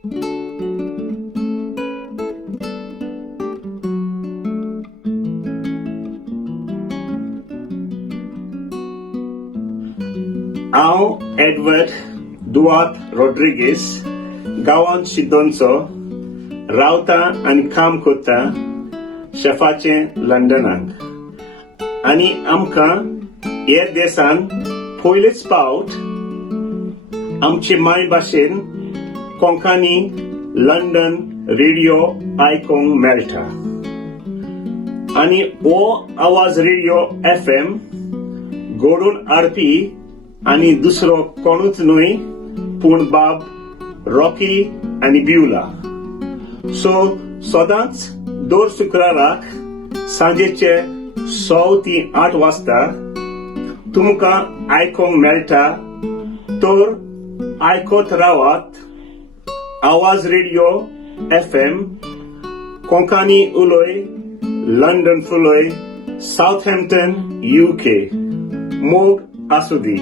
हांव एडवर्ड दुआर्त रॉड्रिगीस गांवांत शिदोनचो रावता आनी काम करता शेफाचे लंडनांत आनी आमकां हे देशान पयलेच फावट आमचे मायभाशेन कोंकणी लंडन रेडिओ आयकूंक मेळटा आनी हो आवाज रेडिओ FM घडोवन हाडपी आनी दुसरो कोणूच न्हय पूण बाब रॉकी आनी बिवला. सो सदांच दर शुक्राराक सांजेचे 6 ते 8 वाजता तुमकां आयकूंक मेळटा तर आयकत रावात आवाज रेडिओ FM कोंकणी उलोय लंडन फुलोय साउथहॅम्प्टन UK मोग आसुदी.